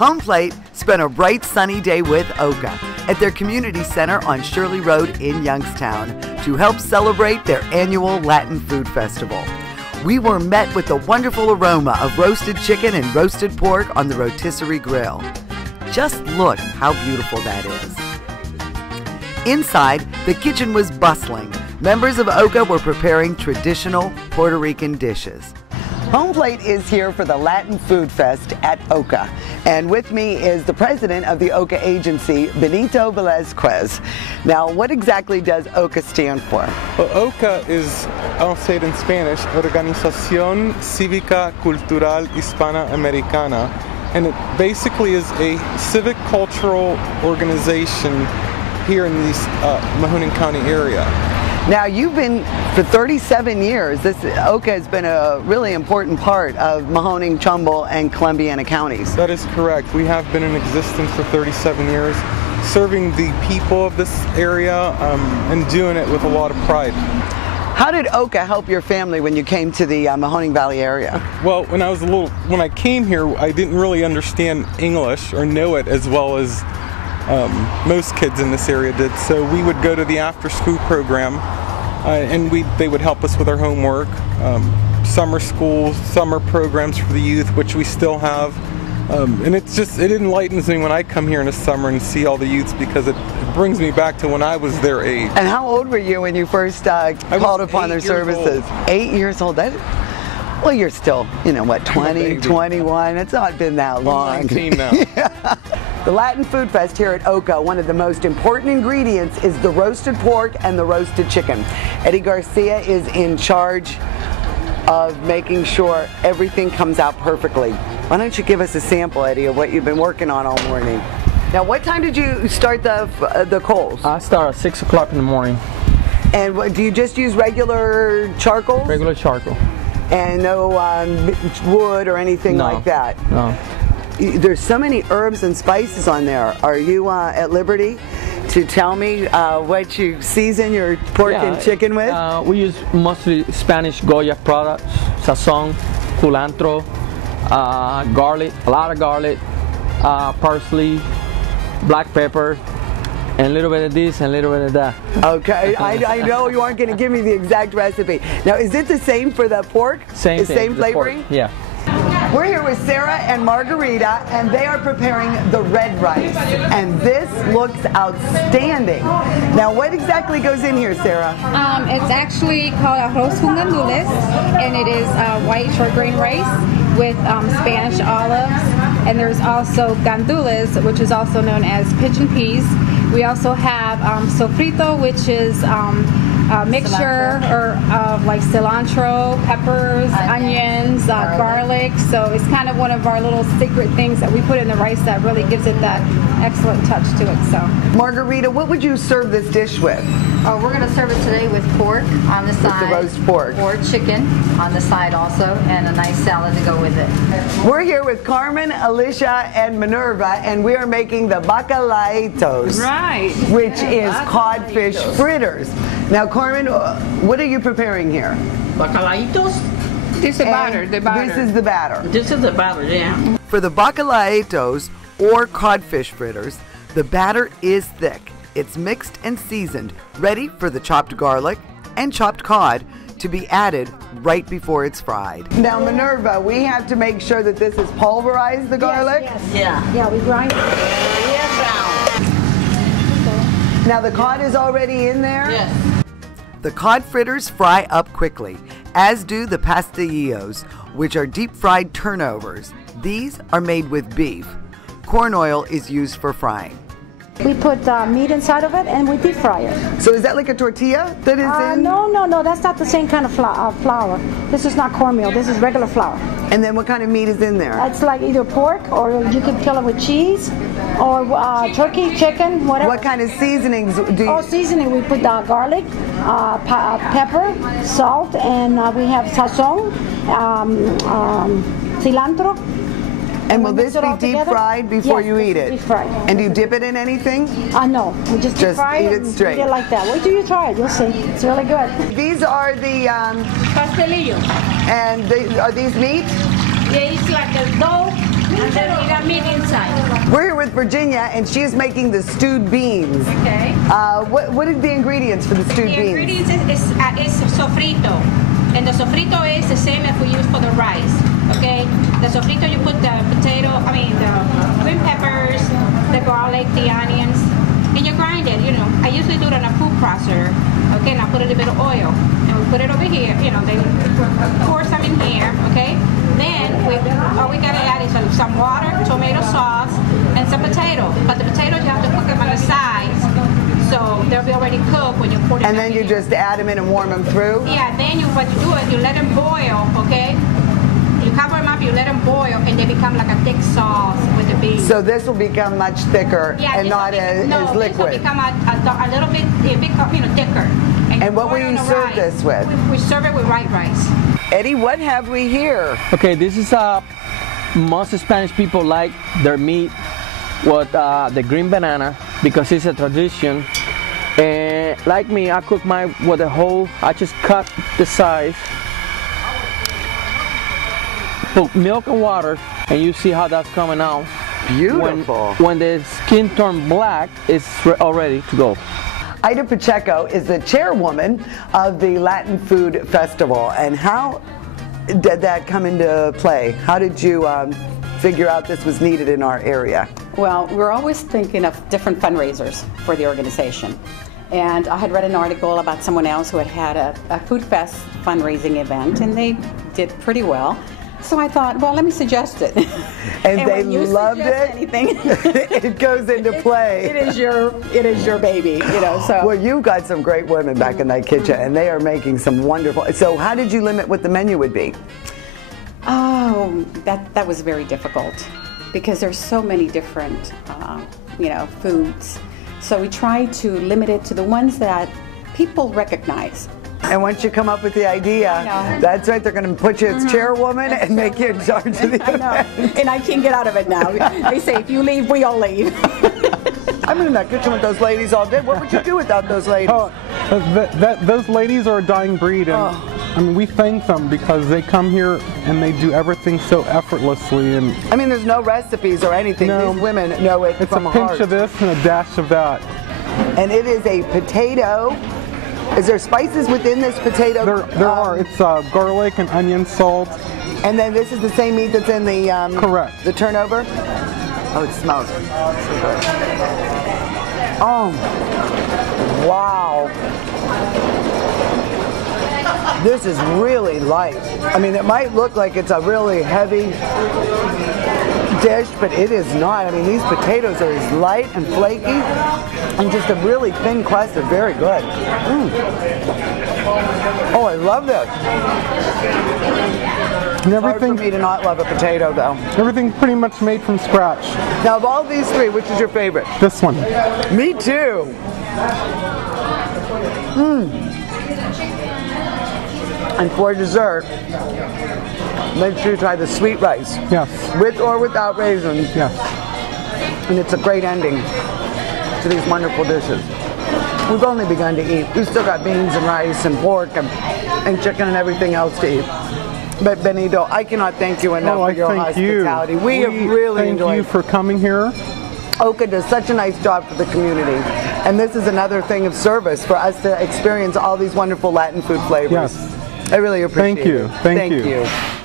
Homeplate spent a bright sunny day with OCCHA at their community center on Shirley Road in Youngstown to help celebrate their annual Latin Food Festival. We were met with the wonderful aroma of roasted chicken and roasted pork on the rotisserie grill. Just look how beautiful that is. Inside, the kitchen was bustling. Members of OCCHA were preparing traditional Puerto Rican dishes. Homeplate is here for the Latin Food Fest at OCCHA. And with me is the president of the OCCHA agency, Benito Velazquez. Now, what exactly does OCCHA stand for? Well, OCCHA is, I'll say it in Spanish, Organización Cívica Cultural Hispana Americana. And it basically is a civic cultural organization here in the Mahoning County area. Now, you've been, for 37 years, OCCHA has been a really important part of Mahoning, Trumbull, and Columbiana counties. That is correct. We have been in existence for 37 years, serving the people of this area and doing it with a lot of pride. How did OCCHA help your family when you came to the Mahoning Valley area? Well, when I came here, I didn't really understand English or know it as well as most kids in this area did. So we would go to the after-school program and they would help us with our homework, summer school, summer programs for the youth, which we still have. And it enlightens me when I come here in the summer and see all the youths, because it brings me back to when I was their age. And how old were you when you first called upon their services? 8 years old. Well, you're still, you know, what, 20, 21? It's not been that long. I'm 19 now. Yeah. The Latin Food Fest here at OCCHA, one of the most important ingredients is the roasted pork and the roasted chicken. Eddie Garcia is in charge of making sure everything comes out perfectly. Why don't you give us a sample, Eddie, of what you've been working on all morning? Now, what time did you start the coals? I start at 6 o'clock in the morning. And what, do you just use regular charcoal? Regular charcoal. And no wood or anything like that? No. There's so many herbs and spices on there. Are you at liberty to tell me what you season your pork and chicken with? We use mostly Spanish Goya products, sazon, culantro, garlic, a lot of garlic, parsley, black pepper, and a little bit of this and a little bit of that. Okay, I know you aren't going to give me the exact recipe. Now, is it the same for the pork? Same thing. Same flavoring? Pork, yeah. We're here with Sarah and Margarita, and they are preparing the red rice. And this looks outstanding. Now, what exactly goes in here, Sarah? It's actually called arroz con gandules, and it is white short grain rice with Spanish olives. And there's also gandules, which is also known as pigeon peas. We also have sofrito, which is a mixture of like cilantro, peppers, onions, garlic. So it's kind of one of our little secret things that we put in the rice that really gives it that excellent touch to it. So, Margarita, what would you serve this dish with? Oh, we're going to serve it today with pork on the side. With the roast pork. Or chicken on the side also, and a nice salad to go with it. We're here with Carmen, Alicia, and Minerva, and we are making the bacalaitos. Right. Which is codfish fritters. Now, Carmen, what are you preparing here? Bacalaitos. This is the batter. This is the batter. This is the batter, yeah. For the bacalaitos, or codfish fritters, the batter is thick. It's mixed and seasoned, ready for the chopped garlic and chopped cod to be added right before it's fried. Now, Minerva, we have to make sure that this is pulverized, the garlic? Yes. Yeah, we grind it. Now, the cod is already in there? Yes. The cod fritters fry up quickly, as do the pastelillos, which are deep-fried turnovers. These are made with beef. Corn oil is used for frying. We put meat inside of it and we deep fry it. So is that like a tortilla that is in? No, that's not the same kind of flour. This is not cornmeal, this is regular flour. And then what kind of meat is in there? It's like either pork, or you could fill it with cheese, or turkey, chicken, whatever. What kind of seasonings do you? Oh, seasoning, we put garlic, pepper, salt, and we have sazon, cilantro. And will this be deep fried before you eat it? Deep fried. And do you dip it in anything? No, we just deep fry eat it it and straight. eat it like that. Wait till you try it, you'll see. It's really good. These are the Pastelillo. And are these meat? Yeah, it's like a dough, and then you got meat inside. We're here with Virginia, and she is making the stewed beans. Okay. What are the ingredients for the stewed beans? The ingredients is sofrito, and the sofrito is the same as we use for the rice. Okay, the sofrito, you put the the green peppers, the garlic, the onions, and you grind it. You know, I usually do it on a food processor. Okay, and I put a little bit of oil, and we put it over here. You know, they pour some in here. Okay, then all we gotta add is some water, tomato sauce, and some potato. But the potatoes you have to cook them on the sides, so they'll be already cooked when you pour them. And then you just add them in and warm them through. Yeah, then what you do is you let them boil. Okay. You cover them up, you let them boil, and they become like a thick sauce with the beans. So this will become much thicker and not as liquid. This will become a little bit thicker. And what will you serve this with? We serve it with white rice. Eddie, what have we here? Okay, this is most Spanish people like their meat with the green banana because it's a tradition. And like me, I cook mine with a whole. I just cut the size. Put milk and water, and you see how that's coming out. Beautiful. When the skin turns black, it's all ready to go. Ida Pacheco is the chairwoman of the Latin Food Festival. And how did that come into play? How did you figure out this was needed in our area? Well, we're always thinking of different fundraisers for the organization. And I had read an article about someone else who had a Food Fest fundraising event, and they did pretty well. So I thought, well, let me suggest it. And they loved it. Anything, it goes into play. It is your baby, you know. So well, you've got some great women back in that kitchen, and they are making some wonderful. So how did you limit what the menu would be? Oh, that was very difficult because there's so many different foods. So we tried to limit it to the ones that people recognize. And once you come up with the idea, that's right, they're going to put you as chairwoman and make you in charge of the event. I know, and I can't get out of it now. They say, if you leave, we all leave. I've been in that kitchen with those ladies all day. What would you do without those ladies? Oh, those ladies are a dying breed, and I mean, we thank them because they come here and they do everything so effortlessly. And I mean, there's no recipes or anything. No, these women know it from It's a pinch heart. of this and a dash of that. And it is a potato. Is there spices within this potato? There are. It's garlic and onion, salt. And then this is the same meat that's in the correct. The turnover. Oh, it smells so good. Oh, wow. This is really light. I mean, it might look like it's a really heavy dish, but it is not. I mean, these potatoes are as light and flaky, and just a really thin crust. They're very good. Oh, I love this. And It's hard for me to not love a potato, though. Everything pretty much made from scratch. Now, of all these three, which is your favorite? This one. Me too. And for dessert, make sure you try the sweet rice. Yes. With or without raisins. Yes. And it's a great ending to these wonderful dishes. We've only begun to eat. We've still got beans and rice and pork and chicken and everything else to eat. But Benito, I cannot thank you enough for your hospitality. We have really enjoyed. Thank you for coming here. OCCHA does such a nice job for the community. And this is another thing of service for us to experience all these wonderful Latin food flavors. Yes. I really appreciate it. Thank you. Thank you. you.